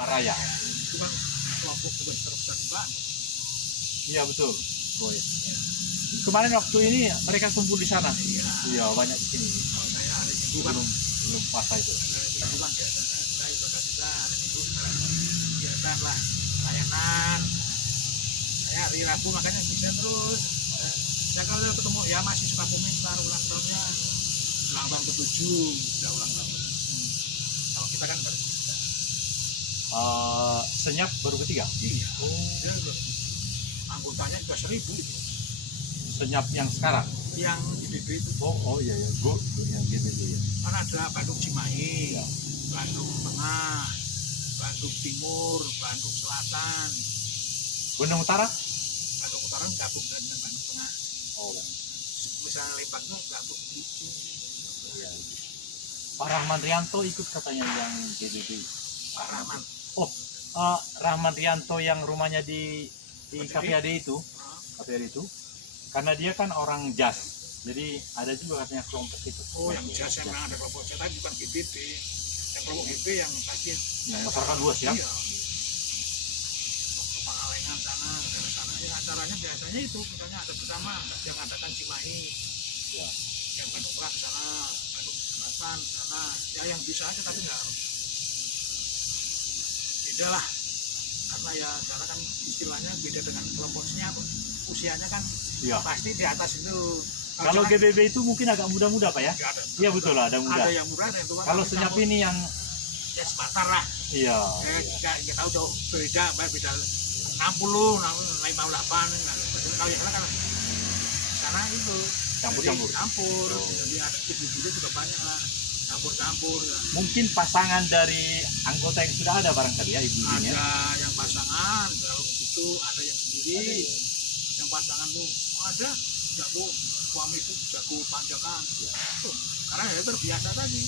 Paraya. Itu kan kelompok tugas terbesar di Bandung. Iya betul. Boy. Kemarin waktu ini mereka kumpul di sana. Iya. Iya banyak di sini. Kalau saya hari Minggu kan, Belum puasa itu. hari Minggu kan biasa. Saya ibadah juga hari Minggu sekarang biasa lah layanan. Saya hari Rabu makanya bisa terus. Saya kalau udah ketemu ya masih suka komentar ulang tahunnya, ulang tahun ke-7 udah ulang tahun. Kalau kita kan baru bisa. Senyap baru ketiga. Iya. Dia anggotanya juga 1000 itu. Senyap yang sekarang. Yang di DB itu Oh iya ya. Go yang gitu ya. kan ada Bandung Cimahi, Iya. Bandung Tengah, Bandung Timur, Bandung Selatan, Bandung Utara. Bandung Utara gabung dengan Bandung Tengah. Oh. Misalnya Lembangnya gabung gitu. Iya. Pak Rahman Rianto ikut katanya yang GBB. Pak Rahman. Rahman Rianto yang rumahnya di KPAD itu, Nah, KPAD itu, karena dia kan orang jazz, jadi ada juga katanya kelompok itu. oh yang jasa memang ada kelompok jasa, tapi bukan GBB. Yang kelompok GBB yang pasti Yang masyarakat luas ya. iya. Ke Pangalengan sana, daerah sana. Ya acaranya biasanya itu, misalnya ada bersama yang adakan Cimahi, Ya. yang Bandung Tengah sana, Bandung Selatan sana. Ya yang bisa aja tapi nggak harus. Beda lah, karena ya sana kan istilahnya beda dengan kelompoknya, usianya kan Iya. pasti di atas itu. Kalau sana GBB itu mungkin agak muda-muda Pak ya? nggak ada. Iya betul lah, ada muda. Ada yang muda, ada yang tua. Kalau tapi senyap kamu ini yang, ya sepatar lah. iya. Nggak tahu jauh beda, beda 60, 58. Kalau yang sana kan sana itu Campur-campur. jadi campur. Oh. Jadi ada ibu-ibu juga banyak lah, campur-campur. Mungkin pasangan dari anggota yang sudah ada barangkali ya ibu-ibunya. Ada yang pasangan, kalau begitu ada yang sendiri. Yang pasangan tuh ada jago, suami itu jago panjakan. Tuh, karena ya terbiasa tadi.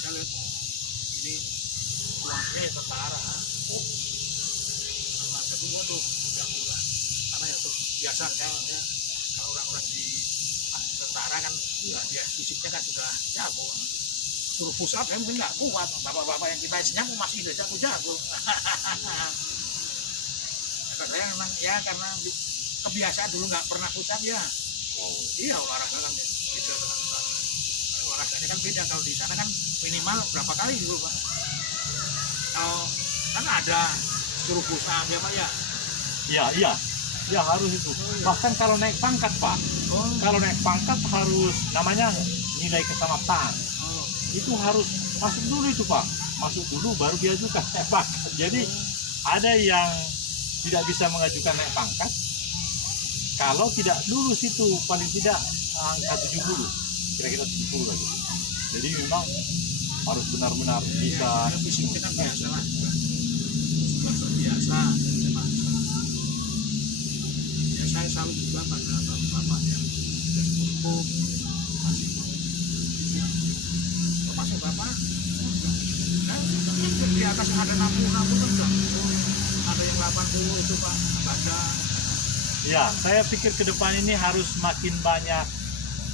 Saya lihat ini suaminya ya tentara. Sama jadi waduh jago lah. Karena ya tuh biasa saya kalau orang-orang di tentara kan ya dia fisiknya kan sudah jago. Suruh push up ya mungkin nggak kuat. Bapak-bapak yang kita senyap masih udah jago-jago. Kata saya memang ya karena kebiasaan dulu nggak pernah push up ya. Oh. Iya olahraga kan ya beda dengan di sana. Olahraganya kan beda, kalau di sana kan minimal berapa kali dulu Pak. Kalau kan ada suruh push up ya Pak ya. Iya, iya. Ya harus itu. iya. Bahkan kalau naik pangkat Pak, Oh, kalau naik pangkat harus namanya nilai keselamatan. oh. Itu harus masuk dulu itu Pak, masuk dulu baru diajukan naik pangkat. Jadi ada yang tidak bisa mengajukan naik pangkat kalau tidak lulus itu paling tidak angka 70, kira-kira 70 lah gitu. Jadi memang harus benar-benar bisa. Ya, fisiknya kan biasa lah. Sudah terbiasa. Memang. Ya saya selalu juga pada bapak yang sudah cukup masih mau termasuk bapak kan di atas ada 60 kan sudah ada yang 80 itu Pak ada. Ya, saya pikir ke depan ini harus makin banyak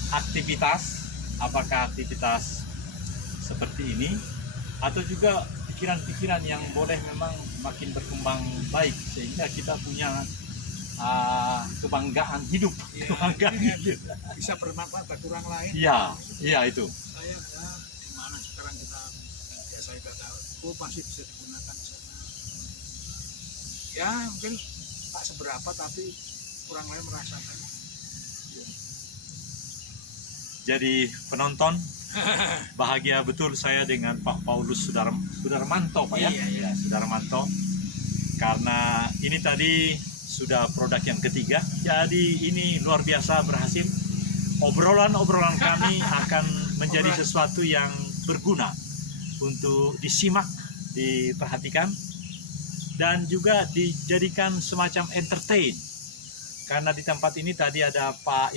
aktivitas, apakah aktivitas seperti ini atau juga pikiran-pikiran yang boleh memang makin berkembang baik sehingga kita punya kebanggaan hidup, Ya, kebanggaan ini hidup. bisa bermanfaat bagi orang lain. Iya, iya itu. Saya ya di mana sekarang kita biasa ibadah masih bisa digunakan di sana. Ya mungkin tak seberapa tapi orang lain merasakan. Jadi penonton bahagia betul saya dengan Pak Paulus Sudarmanto Pak ya. Iya, iya. Sudarmanto. Karena ini tadi sudah produk yang ketiga. Jadi ini luar biasa berhasil. Obrolan-obrolan kami akan menjadi sesuatu yang berguna untuk disimak, diperhatikan dan juga dijadikan semacam entertain. Karena di tempat ini tadi ada Pak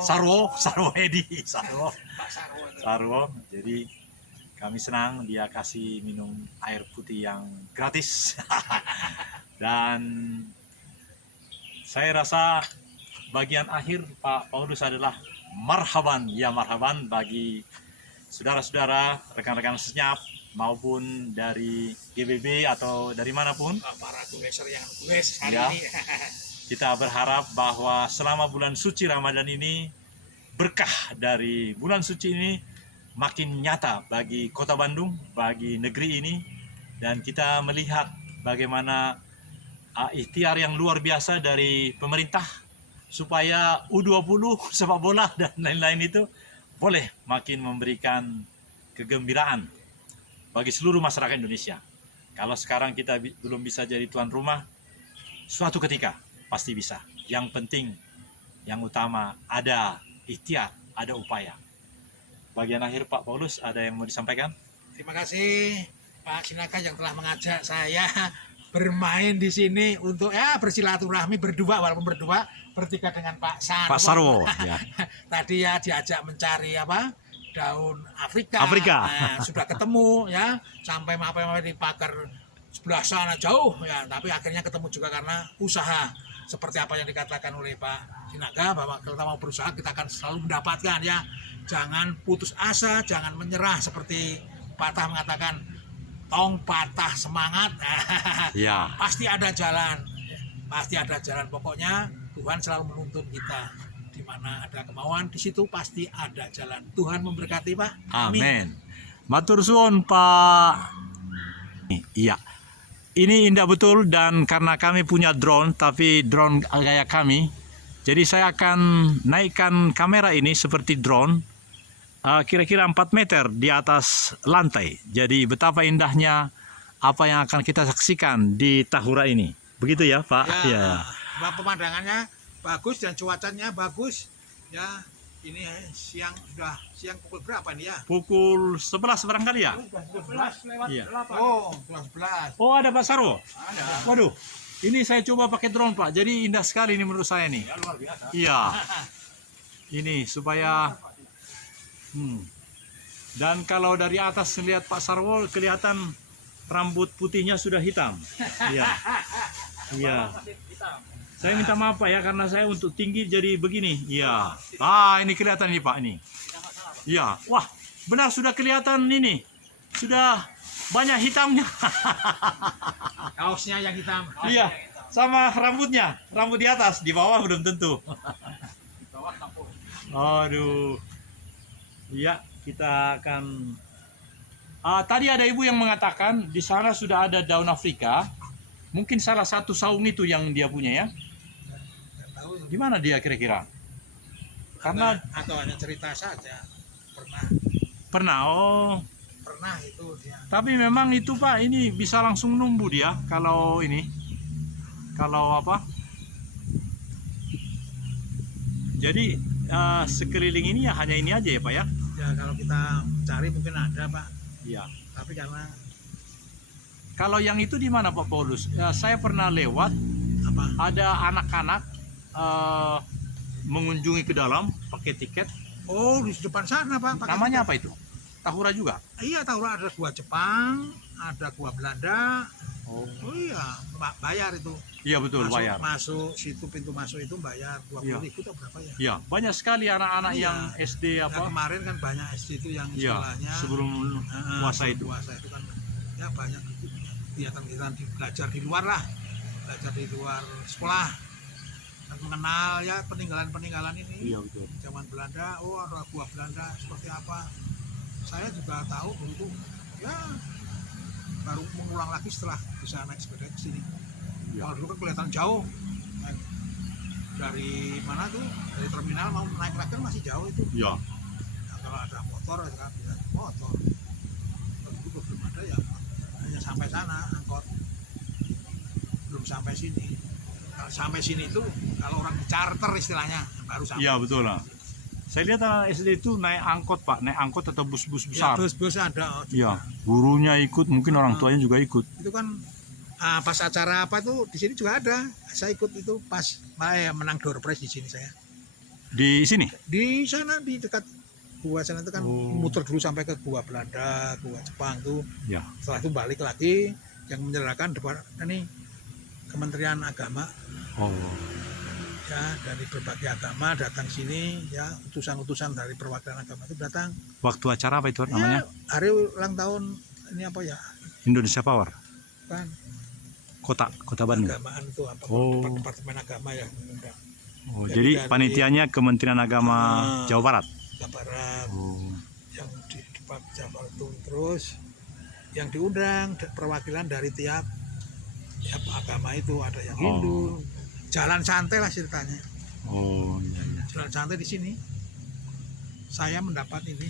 Sarwo Edi, Pak Sarwo. Jadi kami senang dia kasih minum air putih yang gratis. Dan saya rasa bagian akhir Pak Paulus adalah marhaban, ya marhaban bagi saudara-saudara, rekan-rekan senyap maupun dari GBB atau dari manapun. Para tuliser yang tulis hari Ya. ini. Kita berharap bahwa selama bulan suci Ramadan ini, berkah dari bulan suci ini makin nyata bagi Kota Bandung, bagi negeri ini, dan kita melihat bagaimana ikhtiar yang luar biasa dari pemerintah supaya U20 sepak bola dan lain-lain itu boleh makin memberikan kegembiraan bagi seluruh masyarakat Indonesia. Kalau sekarang kita belum bisa jadi tuan rumah, suatu ketika pasti bisa. Yang penting, yang utama ada ikhtiar, ada upaya. Bagian akhir Pak Paulus, ada yang mau disampaikan? Terima kasih Pak Sinaka yang telah mengajak saya bermain di sini untuk bersilaturahmi berdua, walaupun berdua, bertiga dengan Pak Sarwo. Pak Sarwo, ya. Tadi ya diajak mencari daun Afrika. Afrika. Sudah ketemu ya, sampai di pagar sebelah sana jauh ya, tapi akhirnya ketemu juga karena usaha. Seperti apa yang dikatakan oleh Pak Sinaka, bahwa kalau kita mau berusaha kita akan selalu mendapatkan ya. Jangan putus asa, jangan menyerah, seperti patah mengatakan tong patah semangat. Ya. Pasti ada jalan. Pasti ada jalan. Pokoknya Tuhan selalu menuntun kita. Di mana ada kemauan, di situ pasti ada jalan. Tuhan memberkati, Pak. Amin. Matur suwun Pak. Iya. Ini indah betul, dan karena kami punya drone, tapi drone kayak kami, jadi saya akan naikkan kamera ini seperti drone kira-kira 4 meter di atas lantai. Jadi betapa indahnya apa yang akan kita saksikan di Tahura ini. Begitu ya Pak? Ya. Pemandangannya bagus dan cuacanya bagus. Ya, ini siang pukul berapa nih ya? Pukul 11 barangkali ya? 11 lewat Iya. 8. Oh, 11. Oh, ada Pak Sarwo? Ada. Waduh, ini saya coba pakai drone Pak, jadi indah sekali ini menurut saya nih. Ya, luar biasa. Iya. Ini supaya dan kalau dari atas melihat Pak Sarwo kelihatan rambut putihnya sudah hitam. Iya. Iya. Saya minta maaf Pak ya, karena saya untuk tinggi jadi begini. Iya. Ini kelihatan nih Pak ini. Iya. Wah, benar sudah kelihatan ini. Sudah banyak hitamnya. Kaosnya yang hitam. Iya. Sama rambutnya, rambut di atas, di bawah belum tentu. Aduh. Iya, kita akan. Tadi ada ibu yang mengatakan di sana sudah ada daun Afrika. Mungkin salah satu saung itu yang dia punya ya. Di mana dia kira-kira? Karena atau hanya cerita saja. pernah. Oh. Pernah itu dia. Tapi memang itu Pak, ini bisa langsung numbuh dia kalau ini. Kalau apa? Jadi sekeliling ini ya hanya ini aja ya Pak ya? Ya kalau kita cari mungkin ada Pak. Iya. Tapi karena kalau yang itu di mana Pak Paulus? Ya, saya pernah lewat. apa? Ada anak-anak mengunjungi ke dalam pakai tiket. Oh, di depan sana Pak. Namanya apa itu? Tahura juga? Iya, Tahura ada gua Jepang, ada gua Belanda. Oh Iya, bayar itu. iya betul, bayar. Masuk situ, pintu masuk itu bayar 20.000 atau berapa ya? Iya, banyak sekali anak-anak Iya. yang SD Ya, apa? kemarin kan banyak SD itu yang Iya, istilahnya sebelum puasa itu. Puasa itu kan ya banyak kegiatan-kegiatan belajar di luar lah. Belajar di luar sekolah. Dan mengenal ya peninggalan-peninggalan ini. Iya betul. Zaman Belanda, ada gua Belanda seperti apa. Saya juga tahu dulu tuh ya baru mengulang lagi setelah bisa naik sepeda ke sini. Ya. Kalau dulu kan kelihatan jauh. Dari mana tuh? Dari terminal mau naik lagi kan masih jauh itu. Iya. Nah, kalau ada motor kan bisa motor. Kalau dulu belum ada ya hanya sampai sana angkot. Belum sampai sini. Kalau sampai sini itu kalau orang charter istilahnya baru sampai. Iya betul lah. Saya lihat anak SD itu naik angkot Pak, naik angkot atau bus-bus Ya, besar. bus-bus ada. Iya, gurunya ikut, mungkin orang tuanya juga ikut. Itu kan pas acara apa tuh di sini juga ada. Saya ikut itu pas menang door prize di sini saya. Di sini? Di sana di dekat gua sana itu kan Oh. muter dulu sampai ke gua Belanda, gua Jepang tuh. Ya. Setelah itu balik lagi yang menyerahkan depan ini Kementerian Agama Oh. ya, dari berbagai agama datang sini ya, utusan-utusan dari perwakilan agama itu datang. Waktu acara apa itu Ya, namanya? hari ulang tahun ini apa ya? Indonesia Power. Kan Kota Bandung. agamaan itu apa? Oh. Departemen agama ya. Oh, Jadi jadi dari- panitianya Kementerian Agama Jawa Barat. Jawa Barat Oh. yang di Jawa Barat itu. Terus yang diundang perwakilan dari tiap agama itu, ada yang Hindu. Jalan santai lah ceritanya. Oh, iya, iya. Jalan santai di sini. Saya mendapat ini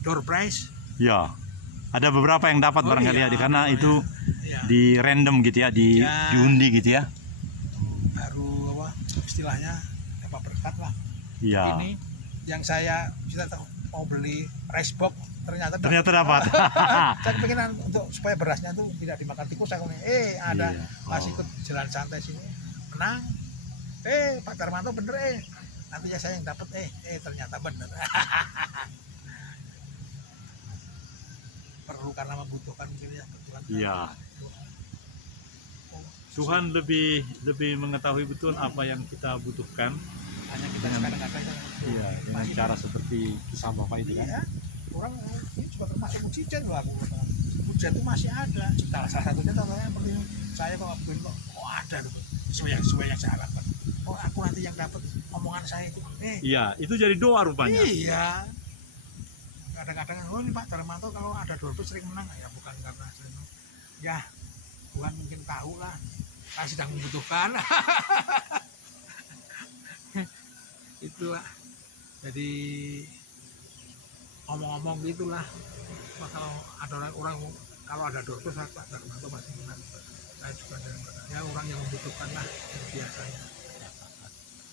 door prize. Ya. Ada beberapa yang dapat Oh, barangkali iya, ya, karena namanya. itu Ya, di random gitu ya, Ya. diundi gitu ya. baru apa istilahnya dapat berkat lah. Iya. Ini yang saya mau beli rice box ternyata Ternyata dapat. saya kepengen untuk supaya berasnya tuh tidak dimakan tikus, saya kepengen, ada Iya. masih ikut jalan santai sini menang, Pak Darmanto bener, nantinya saya yang dapat, ternyata bener. Perlu karena membutuhkan mungkin ya, kebetulan. Iya. Tuhan lebih mengetahui betul apa yang kita butuhkan. Hanya kita Dengan- kadang-kadang Iya, dengan masih- cara seperti kisah Bapak itu kan. Iya, orang ini juga termasuk mujizat loh aku. Mujizat itu masih ada. Salah satunya contohnya seperti saya kok ngapain kok, ada loh. Sesuai yang saya harapkan. Oh, aku nanti yang dapat omongan saya itu. Iya, itu jadi doa rupanya. Iya. Kadang-kadang, oh ini Pak Darmanto kalau ada doorbell sering menang. Ya bukan karena saya. Ya, Tuhan mungkin tahu lah. Saya sedang membutuhkan. Itulah. Jadi ngomong-ngomong gitulah. Wah, kalau ada orang kalau ada doorbell saya Pak Darmanto pasti menang. Saya juga dari ya orang yang membutuhkan lah biasanya.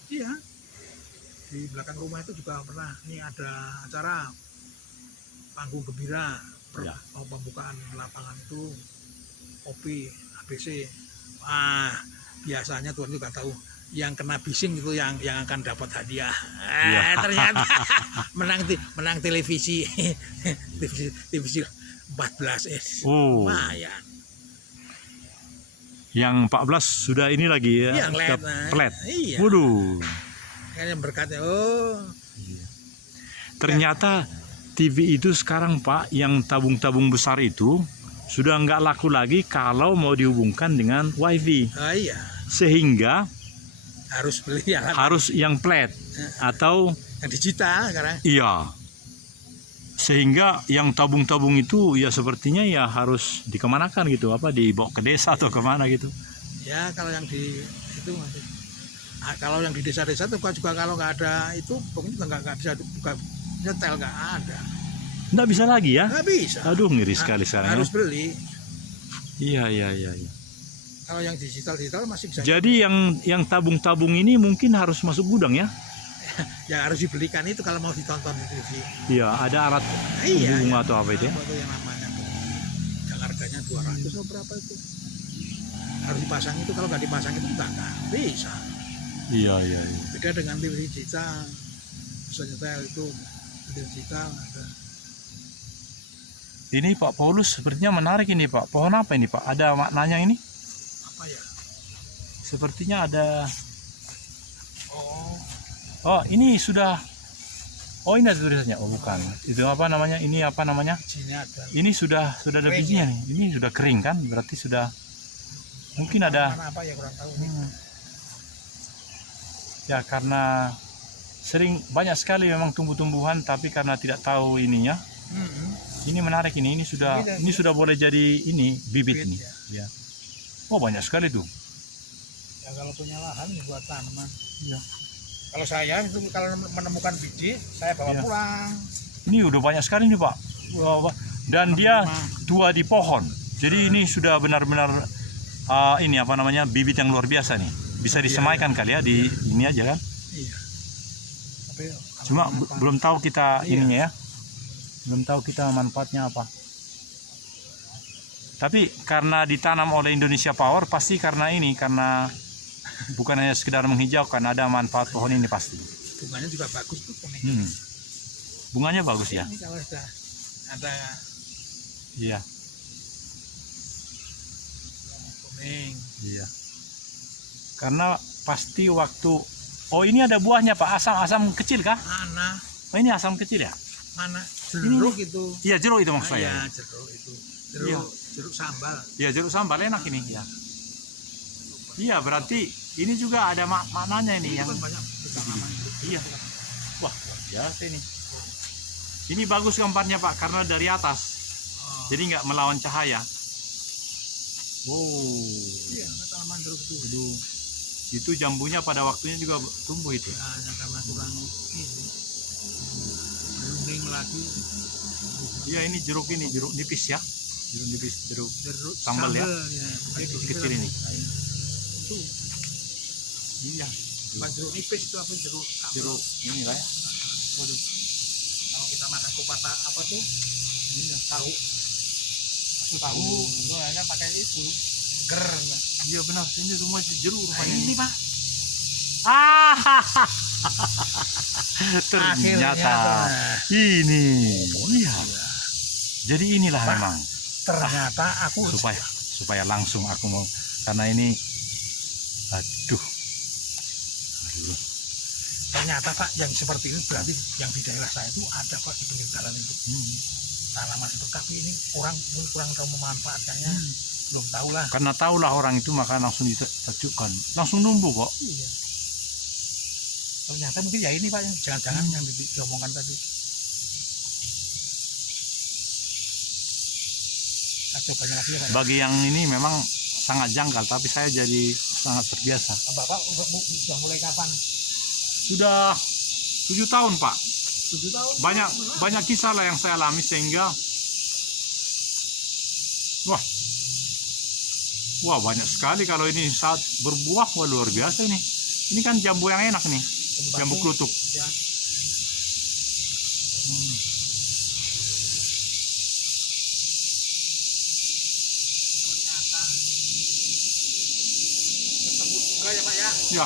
Iya. Di belakang rumah itu juga pernah ini ada acara panggung gembira Ya. pembukaan lapangan itu kopi ABC. Biasanya Tuhan juga tahu yang kena bising itu yang akan dapat hadiah. Ya. Ternyata menang televisi televisi 14 Oh, lumayan. yang 14 sudah ini lagi ya, Iya, sudah flat. Iya. Waduh. Kayaknya berkatnya Ternyata TV itu sekarang Pak, yang tabung-tabung besar itu sudah nggak laku lagi kalau mau dihubungkan dengan WiFi. iya, Sehingga harus beli ya kan? harus yang flat atau Yang digital sekarang. iya. Sehingga yang tabung-tabung itu ya sepertinya ya harus dikemanakan gitu, apa dibawa ke desa atau kemana gitu. Ya kalau yang di itu masih. Kalau yang di desa-desa itu juga kalau nggak ada itu pokoknya nggak bisa buka nyetel, nggak ada. Nggak bisa lagi ya? Nggak bisa. Aduh, ngeri sekali sekarang. Harus Ya. beli. Iya. Kalau yang digital masih bisa. Jadi yang tabung-tabung ini mungkin harus masuk gudang ya? Ya harus dibelikan itu kalau mau ditonton di TV. Iya, ada alat Iya. hubung atau apa itu ya? Apa tuh yang namanya? Yang harganya 200 atau berapa itu? Harus dipasang itu, kalau nggak dipasang itu nggak bisa. Iya. Beda dengan TV digital. Bisa nyetel itu TV digital ada. Ini Pak Paulus sepertinya menarik ini Pak. Pohon apa ini Pak? Ada maknanya ini? Apa ya? Sepertinya ada. Oh, Oh, ini sudah. Oh, ini ada tulisannya. Oh, bukan. Itu apa namanya? Ini apa namanya? sini ada. Ini sudah ada Kering, bijinya nih. Ini sudah kering kan? Berarti sudah mungkin ada. Mana apa ya kurang tahu. Ya, karena sering banyak sekali memang tumbuh-tumbuhan, tapi karena tidak tahu ininya. Ini menarik ini. Ini sudah boleh jadi ini bibit nih. Ya. Oh, banyak sekali tuh. Ya kalau punya lahan ya buat tanaman. Iya. Kalau saya itu kalau menemukan biji, saya bawa Iya. pulang. Ini udah banyak sekali nih Pak. Wah. Dan dia tua di pohon. Jadi ini sudah benar-benar ini apa namanya, bibit yang luar biasa nih. Bisa disemaikan kali ya di ini aja kan. Iya. Tapi Cuma apa? belum tahu kita Iya. ininya ya. Belum tahu kita manfaatnya apa. Tapi karena ditanam oleh Indonesia Power pasti karena bukan hanya sekedar menghijaukan, ada manfaat pohon ini pasti. bunganya juga bagus tuh kuning. Bunganya bagus ya. Ini kalau sudah ada Iya. kuning. Iya. Karena pasti waktu ini ada buahnya Pak, asam kecil kah? Mana? Oh, ini asam kecil ya? Mana? Jeruk itu. Iya, jeruk itu maksud saya. Iya, jeruk itu. Iya. Jeruk sambal. Ya jeruk sambal enak ini ya. Iya berarti ini juga ada maknanya ini yang Kan banyak kita namanya. iya. Wah luar biasa ini. Ini bagus gambarnya Pak karena dari atas, Oh. jadi nggak melawan cahaya. Wow. Iya, kan tanaman jeruk itu. Aduh. Itu jambunya pada waktunya juga tumbuh itu. Ya, hanya karena kurang ini. Berunding lagi. Iya ini jeruk nipis ya. Jeruk nipis, jeruk Jeruk sambal ya. Bukan Kecil ini. Itu Iya. bukan jeruk nipis itu apa jeruk sambal. Jeruk ini lah ya. Waduh. Kalau kita makan kupat apa tuh? Iya. Tahu. Tahu. Itu hanya pakai itu. Ger. Iya benar. Ini semua jeruk rupanya. Ini Pak. Ah, ternyata ini. Iya. Jadi inilah Pak, memang ternyata aku supaya langsung aku mau karena ini aduh. ternyata Pak yang seperti ini berarti yang di daerah saya itu ada Pak di pinggir jalan itu tanaman itu, tapi ini orang kurang tahu memanfaatkannya. Belum tahu lah. Karena tahulah orang itu maka langsung ditajukkan, langsung numbuh kok. Iya. Ternyata mungkin ya ini Pak yang jangan-jangan yang diomongkan tadi. Atau banyak lagi ya Pak. Bagi yang ini memang sangat janggal, tapi saya jadi sangat terbiasa. Bapak sudah mulai kapan? Sudah 7 tahun Pak. 7 tahun. Banyak kisah lah yang saya alami sehingga wah banyak sekali kalau ini saat berbuah. Wah luar biasa ini. Ini kan jambu yang enak nih, jambu klutuk. Ya. Ternyata ketemu juga ya Pak ya. Ya.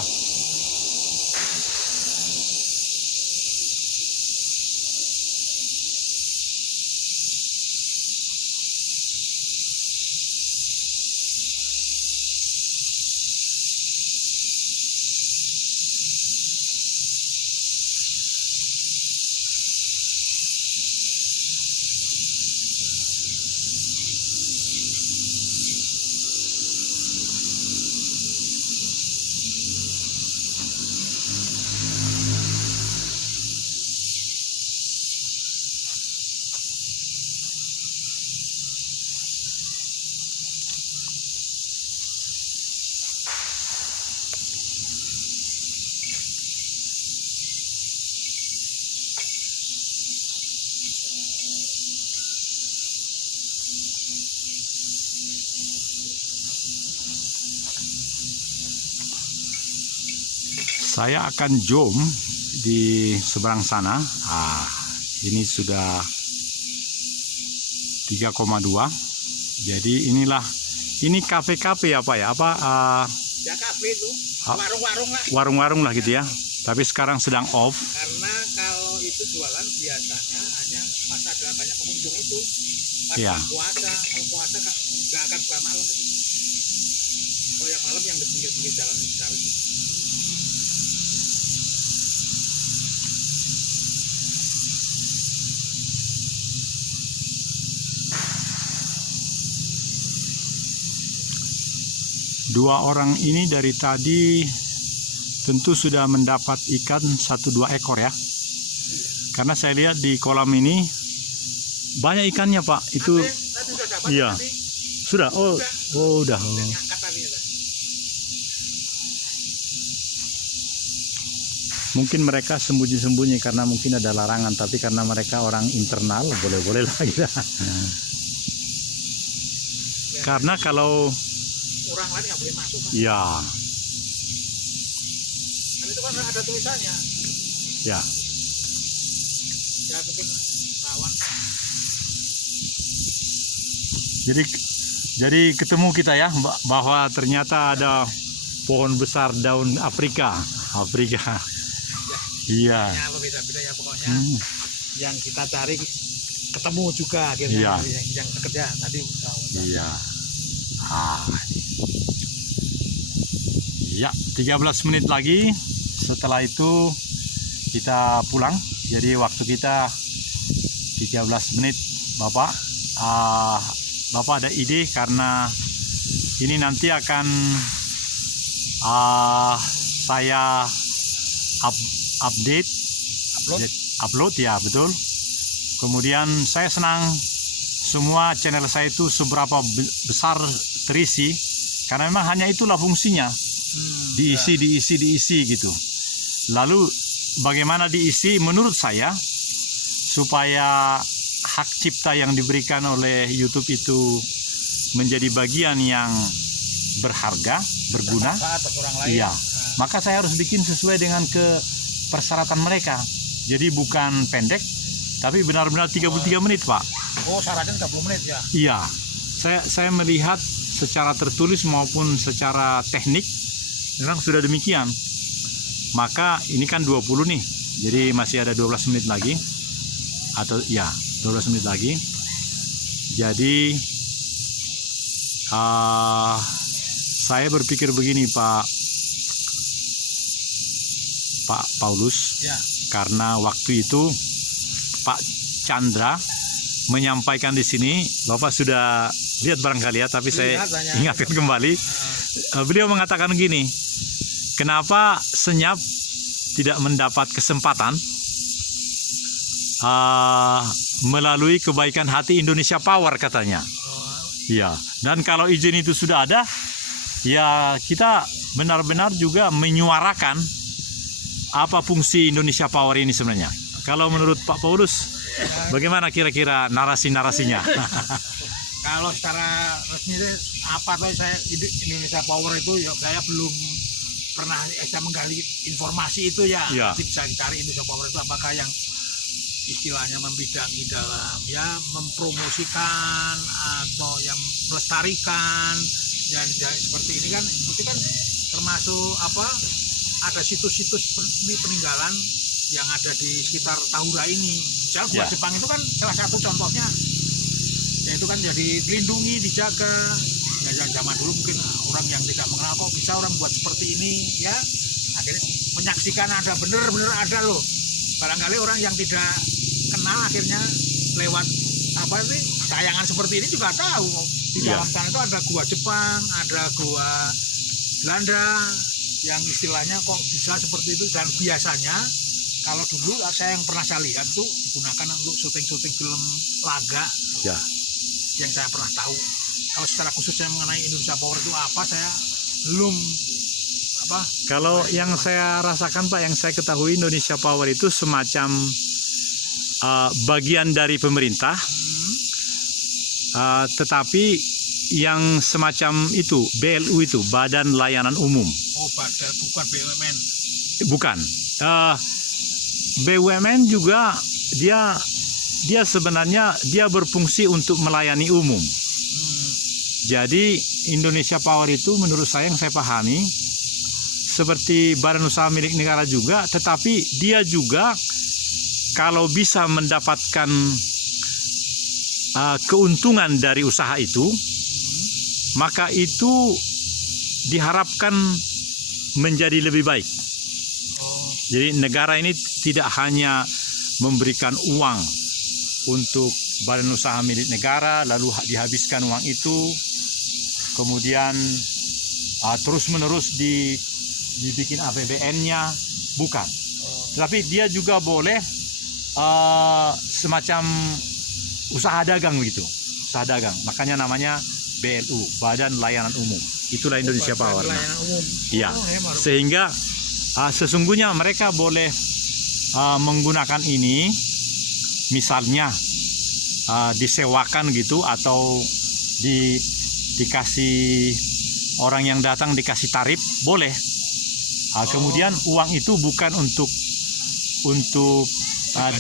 Saya akan zoom di seberang sana. Ini sudah 3,2. Jadi ini kafe-kafe ya Pak ya? Ya kafe itu, warung-warung lah. Warung-warung lah gitu ya. Tapi sekarang sedang off. Karena kalau itu jualan biasanya hanya pas ada banyak pengunjung itu. Pas Iya. puasa, kalau puasa nggak akan buka malam. Kalau yang malam yang di pinggir-pinggir jalan itu. Dua orang ini dari tadi tentu sudah mendapat ikan 1-2 ekor ya. Karena saya lihat di kolam ini banyak ikannya Pak. Itu Tadi sudah dapat. iya. Tadi Sudah. Oh udah. ngangkat tadi ya. Mungkin mereka sembunyi-sembunyi karena mungkin ada larangan, tapi karena mereka orang internal boleh-boleh lah gitu. Karena kalau Orang lain nggak boleh masuk Pak. ya Dan itu kan ada tulisannya. ya Ya mungkin rawan. jadi ketemu kita ya bahwa ternyata ada pohon besar daun Afrika. Iya. Ya beda-beda ya pokoknya. Yang kita cari ketemu juga Iya. akhirnya. Yang kerja tadi. Iya. Ya, 13 menit lagi. Setelah itu kita pulang. Jadi waktu kita 13 menit, Bapak. Bapak ada ide karena ini nanti akan saya update, upload ya betul. Kemudian saya senang semua channel saya itu seberapa besar terisi, karena memang hanya itulah fungsinya, diisi gitu. Lalu bagaimana diisi menurut saya supaya hak cipta yang diberikan oleh YouTube itu menjadi bagian yang berharga, berguna. Iya. Maka saya harus bikin sesuai dengan persyaratan mereka. Jadi bukan pendek, tapi benar-benar 33 menit, Pak. Oh, syaratnya 30 menit ya? Iya. Saya melihat secara tertulis maupun secara teknik memang sudah demikian. Maka ini kan 20 nih. Jadi masih ada 12 menit lagi. Atau ya, 12 menit lagi. Jadi saya berpikir begini, Pak Paulus, Ya. karena waktu itu Pak Chandra menyampaikan di sini, Bapak sudah lihat barangkali ya, tapi saya ingatkan kembali. Beliau mengatakan gini, kenapa Senyap tidak mendapat kesempatan melalui kebaikan hati Indonesia Power katanya. Ya, dan kalau izin itu sudah ada, ya kita benar-benar juga menyuarakan apa fungsi Indonesia Power ini sebenarnya. Kalau menurut Pak Paulus, bagaimana kira-kira narasi-narasinya? Kalau secara resmi apa tuh saya Indonesia Power itu ya, saya belum pernah saya menggali informasi itu ya. Ya. Nanti bisa dicari Indonesia Power itu apakah yang istilahnya membidangi dalam ya mempromosikan atau yang melestarikan dan seperti ini kan, itu kan termasuk apa, ada situs-situs peninggalan yang ada di sekitar Tahura ini. Misalnya gua Jepang itu kan salah satu contohnya, yaitu kan jadi dilindungi, dijaga. Ya, zaman dulu mungkin orang yang tidak mengenal kok bisa orang buat seperti ini ya, akhirnya menyaksikan ada bener-bener ada loh. Barangkali orang yang tidak kenal akhirnya lewat apa sih tayangan seperti ini juga tahu di dalam sana itu ada gua Jepang, ada gua Belanda yang istilahnya kok bisa seperti itu. Dan biasanya kalau dulu saya yang pernah saya lihat tuh digunakan untuk syuting-syuting film laga Ya. yang saya pernah tahu. Kalau secara khususnya mengenai Indonesia Power itu apa, saya belum apa. Kalau yang saya rasakan, Pak, yang saya ketahui Indonesia Power itu semacam bagian dari pemerintah, tetapi yang semacam itu BLU itu Badan Layanan Umum. Oh, bukan BUMN. Bukan. BUMN juga dia sebenarnya dia berfungsi untuk melayani umum. Jadi Indonesia Power itu menurut saya yang saya pahami seperti badan usaha milik negara juga, tetapi dia juga kalau bisa mendapatkan keuntungan dari usaha itu, maka itu diharapkan menjadi lebih baik. Jadi negara ini tidak hanya memberikan uang untuk badan usaha milik negara lalu dihabiskan uang itu, kemudian terus-menerus dibikin APBN-nya, bukan. Tetapi dia juga boleh semacam usaha dagang gitu, usaha dagang. Makanya namanya BLU, Badan Layanan Umum. Itulah Indonesia Power. Iya. Sehingga sesungguhnya mereka boleh menggunakan ini, misalnya disewakan gitu atau dikasih orang yang datang dikasih tarif, boleh. Kemudian uang itu bukan untuk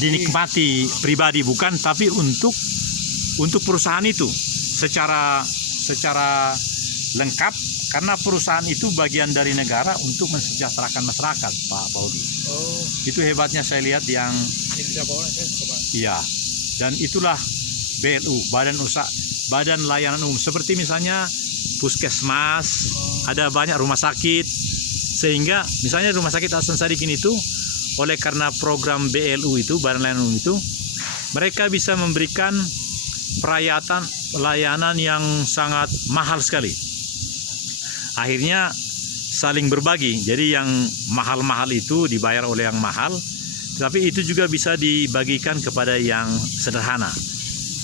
dinikmati pribadi, bukan, tapi untuk perusahaan itu secara lengkap, karena perusahaan itu bagian dari negara untuk mensejahterakan masyarakat, Pak Pauli. Itu hebatnya saya lihat yang iya. Dan itulah BLU, Badan Layanan Umum. Seperti misalnya puskesmas, ada banyak rumah sakit, sehingga misalnya rumah sakit Hasan Sadikin itu oleh karena program BLU itu, Badan Layanan Umum itu, mereka bisa memberikan pelayanan yang sangat mahal sekali. Akhirnya saling berbagi. Jadi yang mahal-mahal itu dibayar oleh yang mahal, tapi itu juga bisa dibagikan kepada yang sederhana.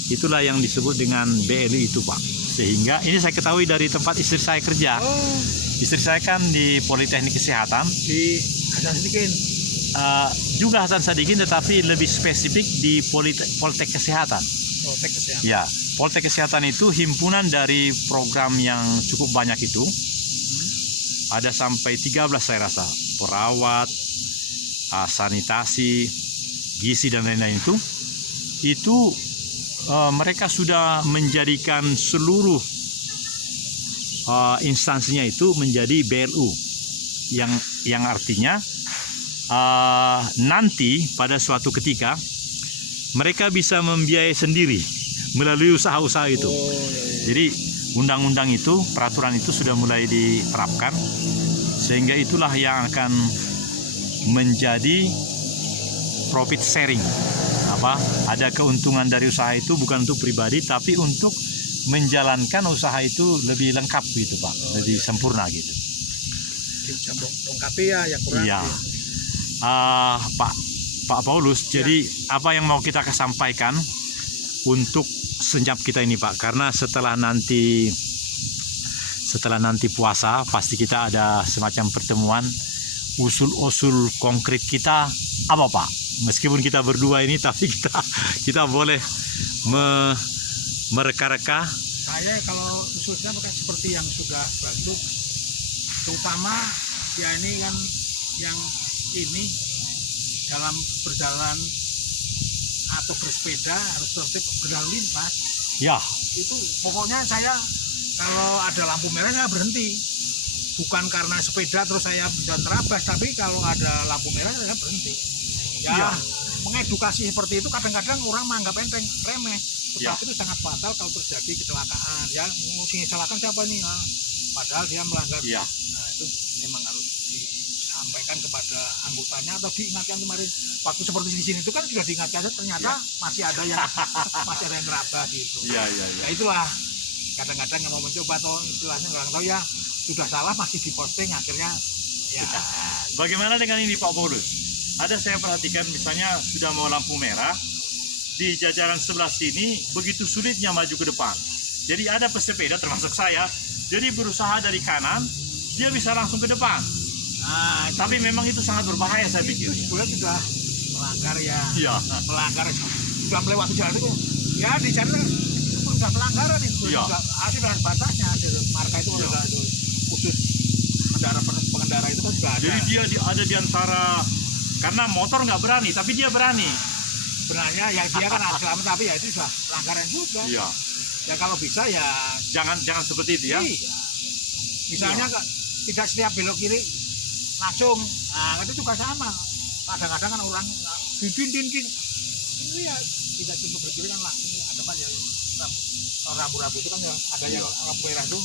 Itulah yang disebut dengan BLI itu, Pak. Sehingga ini saya ketahui dari tempat istri saya kerja. Oh, Istri saya kan di Politeknik Kesehatan, di Hasan Sadikin. juga Hasan Sadikin, tetapi lebih spesifik di Politek Kesehatan. Oh, tek kesehatan. Ya, Politek Kesehatan itu himpunan dari program yang cukup banyak itu. Ada sampai 13 saya rasa. Perawat, sanitasi, gizi dan lain-lain itu mereka sudah menjadikan seluruh instansinya itu menjadi BLU, yang artinya nanti pada suatu ketika mereka bisa membiayai sendiri melalui usaha-usaha itu. Oh, iya. Jadi undang-undang itu, peraturan itu sudah mulai diterapkan, sehingga itulah yang akan menjadi profit sharing. Ada keuntungan dari usaha itu bukan untuk pribadi, tapi untuk menjalankan usaha itu lebih lengkap gitu, Pak, lebih sempurna gitu. Bisa lengkapi ya yang kurang. Iya. Pak Paulus, jadi apa yang mau kita sampaikan untuk senyap kita ini, Pak? Karena setelah nanti puasa pasti kita ada semacam pertemuan, usul-usul konkret kita apa, Pak? Meskipun kita berdua ini, tapi kita boleh mereka-reka. Saya kalau usulnya pakai seperti yang sudah bantu, terutama ya ini kan yang ini dalam berjalan atau bersepeda harus tertib berlalu lintas. Ya, Itu pokoknya saya kalau ada lampu merah saya berhenti, bukan karena sepeda terus saya bisa terabas, tapi kalau ada lampu merah saya berhenti. Ya, Iya. mengedukasi seperti itu kadang-kadang orang menganggap enteng, remeh, Ya. tetapi itu sangat fatal kalau terjadi kecelakaan. Ya, musuhnya kecelakaan siapa nih? Nah, padahal dia melanggar. ya, Nah, itu memang harus disampaikan kepada anggotanya atau diingatkan kemarin waktu seperti di sini itu kan sudah diingatkan, ternyata masih ada yang ngerabah gitu. ya. Ya itulah kadang-kadang yang mau mencoba atau istilahnya nggak tahu ya sudah salah masih diposting akhirnya ya. Bagaimana dengan ini, Pak Paulus? Ada saya perhatikan misalnya sudah mau lampu merah, di jajaran sebelah sini begitu sulitnya maju ke depan. Jadi ada pesepeda termasuk saya, jadi berusaha dari kanan, dia bisa langsung ke depan. Nah, Tapi memang itu sangat berbahaya saya pikir. itu sebenarnya sudah melanggar ya. Iya. Melanggar sudah melewati jalan itu. Ya di jalan itu sudah pelanggaran itu. Iya. Sudah asli dengan batasnya. Marka itu Iya. sudah itu khusus pengendara itu kan sudah ada. Jadi dia ada di antara, karena motor nggak berani, tapi dia berani. Sebenarnya yang dia kan selamat tapi ya itu sudah pelanggaran juga. Iya. Ya kalau bisa ya Jangan seperti itu ya. iya. Misalnya tidak setiap belok kiri langsung. Nah, itu juga sama. Kadang-kadang kan orang din. Itu ya tidak cuma berkiri kan langsung ada Pak ya. Rambu-rambu itu kan ya ada yang lampu merah itu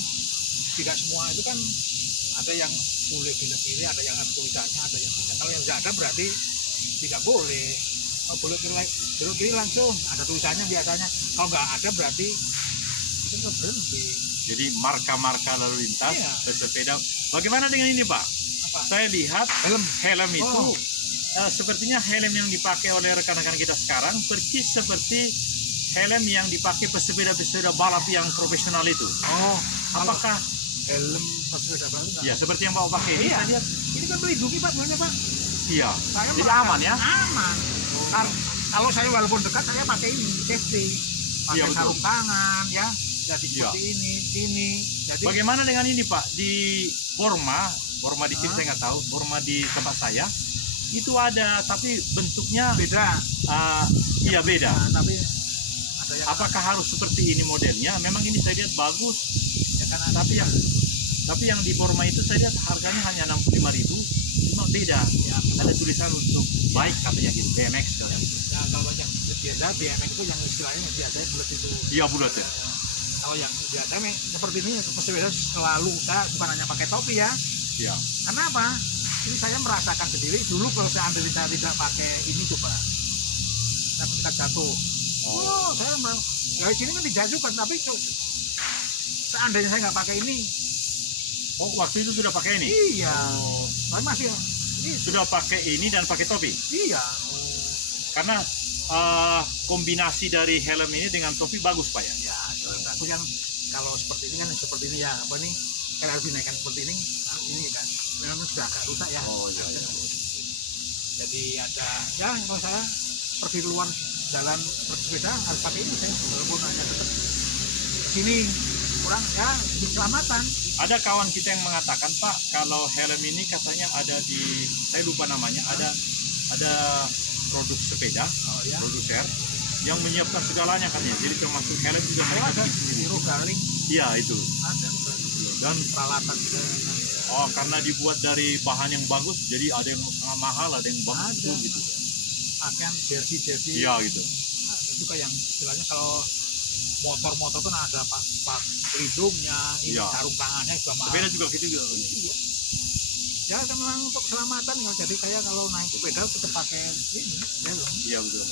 tidak semua itu kan ada yang boleh belok kiri, ada yang ada tulisannya, ada yang tidak. Kalau yang tidak ada berarti tidak boleh. Kalau belok kiri langsung ada tulisannya biasanya. Kalau nggak ada berarti itu nggak berhenti. Jadi marka-marka lalu lintas, Iya. bersepeda. Bagaimana dengan ini, Pak? Apa? Saya lihat helm itu Oh. sepertinya helm yang dipakai oleh rekan-rekan kita sekarang persis seperti helm yang dipakai pesepeda-pesepeda balap yang profesional itu. Oh, Apakah helm pesepeda baru nggak? ya seperti yang Bapak pakai ini? Iya. Saya lihat. Ini kan melindungi Pak sebenarnya Pak. Iya. Saya Jadi merasa aman ya? Aman. Kalau saya walaupun dekat saya pakai ini safety, pakai Iya, betul. sarung tangan ya. Jadi Iya. seperti ini. Jadi Bagaimana dengan ini, Pak? Di Borma di sini Ah. saya nggak tahu. Borma di tempat saya itu ada, tapi bentuknya beda. iya beda. Nah, tapi ada yang Apakah harus seperti ini modelnya? Memang ini saya lihat bagus, ya kan tapi yang di Borma itu saya lihat harganya hanya 65.000, cuma beda. ya, Ada tulisan untuk baik katanya gitu, BMX katanya gitu. ya, kalau yang biasa BMX itu yang istilahnya biasanya bulat itu. Iya bulat ya. Kalau yang biasa seperti ini pesepeda selalu saya bukan hanya pakai topi ya. Iya. Karena apa? Ini saya merasakan sendiri dulu kalau seandainya saya tidak pakai ini coba, saya ketika jatuh Oh, saya mau. Ya sini kan dijajukan, tapi seandainya saya nggak pakai ini, Oh, waktu itu sudah pakai ini? iya. Oh, Tapi masih, ini, sudah pakai ini dan pakai topi? iya. Karena kombinasi dari helm ini dengan topi bagus Pak ya? Ya, aku kan kalau seperti ini kan seperti ini ya, apa nih? Kalau harus dinaikkan seperti ini kan, memang sudah agak rusak ya. Oh iya, iya. Jadi ada, ya kalau saya pergi keluar jalan bersepeda harus pakai ini saya, walaupun hanya dekat sini kurang ya keselamatan. Ada kawan kita yang mengatakan Pak, kalau helm ini katanya ada di, saya lupa namanya, ada produk sepeda, Oh ya, produser yang menyiapkan segalanya katanya. Jadi termasuk helm juga kalau mereka ada bikin. biru galing, Iya itu. ada Dan peralatan juga. karena dibuat dari bahan yang bagus, jadi ada yang sangat mahal, ada yang bagus Ada. gitu. Pakaian jersey Iya gitu. itu kayak yang istilahnya kalau motor kan ada pak pelindungnya, ini Iya. sarung tangannya juga mahal. Sepeda juga gitu juga. Iya. Ya kan memang untuk keselamatan ya. Jadi saya kalau naik sepeda tetap pakai ini helm. Iya betul.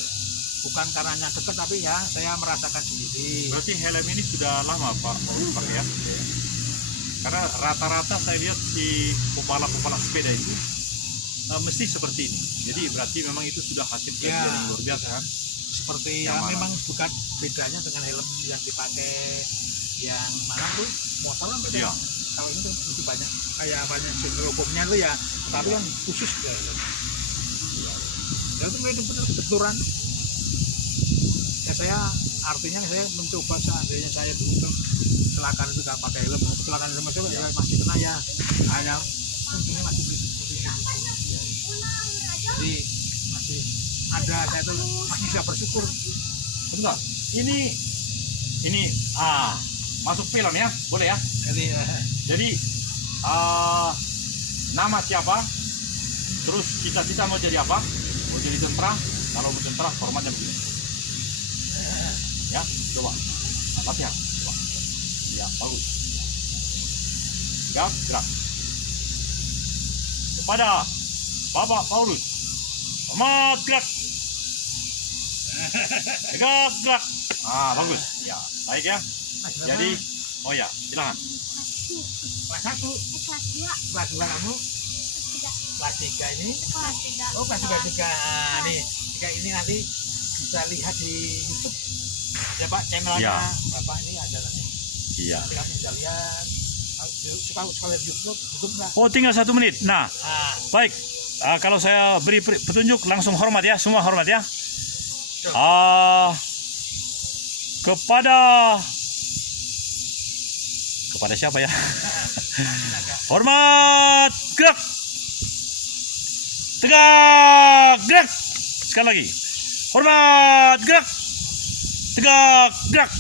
Bukan karenanya dekat tapi ya saya merasakan sendiri. Berarti helm ini sudah lama Pak mau dipakai ya? Karena rata-rata saya lihat si pembalap-pembalap sepeda itu mesti seperti ini. Jadi berarti memang itu sudah hasil kerja Ya. yang luar biasa kan? Seperti Yang yang mana? memang bukan bedanya dengan helm yang dipakai yang mana tuh motor kan beda. Iya. Kalau itu lebih banyak kayak banyak hukumnya tuh ya, tapi kan khusus ya. Ya itu benar kebetulan. Ya saya artinya saya mencoba seandainya saya dulu tuh kecelakaan itu nggak pakai helm, kecelakaan itu masih Ya. ya masih kena ya, hanya untungnya masih beli. Jadi masih ada, saya tuh masih bisa bersyukur. Bentar. Ini masuk film ya? Boleh ya? Jadi Jadi nama siapa? Terus cita-cita mau jadi apa? Mau jadi tentara? Kalau mau tentara formatnya begini. Ya, coba. Latihan. Coba. Ya, bagus. Gerak. Kepada Bapak Paulus. Hormat gerak. Gerak. Bagus. Ya, baik ya. Jadi, oh ya, silakan. kelas 1, kelas 2, kelas 2 kamu, kelas 3 ini, kelas 3. oh kelas 3. Nah, nih, jika ini nanti bisa lihat di YouTube. Ya Pak, channelnya Ya. Bapak ini ada nanti. Iya. Nanti kamu bisa lihat. Suka lihat YouTube nggak? Oh, tinggal 1 menit. Nah, Nah, baik. Kalau saya beri petunjuk langsung hormat ya, semua hormat ya. Kepada siapa ya? Hormat, gerak. Tegak, gerak. Sekali lagi. Hormat, gerak. Tegak, gerak.